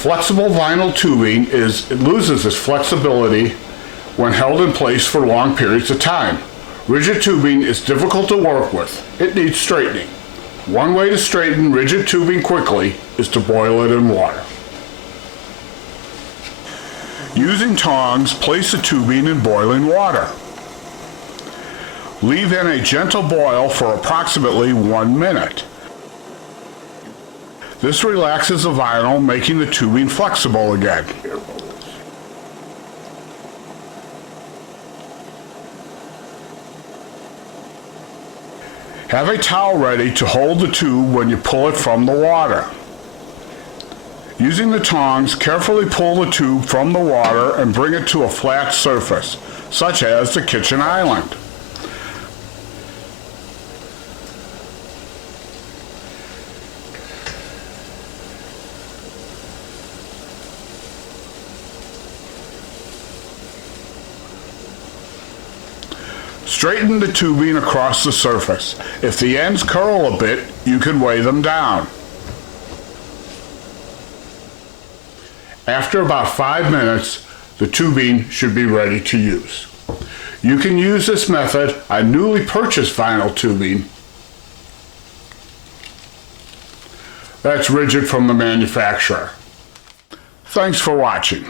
Flexible vinyl tubing loses its flexibility when held in place for long periods of time. Rigid tubing is difficult to work with. It needs straightening. One way to straighten rigid tubing quickly is to boil it in water. Using tongs, place the tubing in boiling water. Leave in a gentle boil for approximately 1 minute. This relaxes the vinyl, making the tubing flexible again. Have a towel ready to hold the tube when you pull it from the water. Using the tongs, carefully pull the tube from the water and bring it to a flat surface, such as the kitchen island. Straighten the tubing across the surface. If the ends curl a bit, you can weigh them down. After about 5 minutes, the tubing should be ready to use. You can use this method on newly purchased vinyl tubing that's rigid from the manufacturer. Thanks for watching.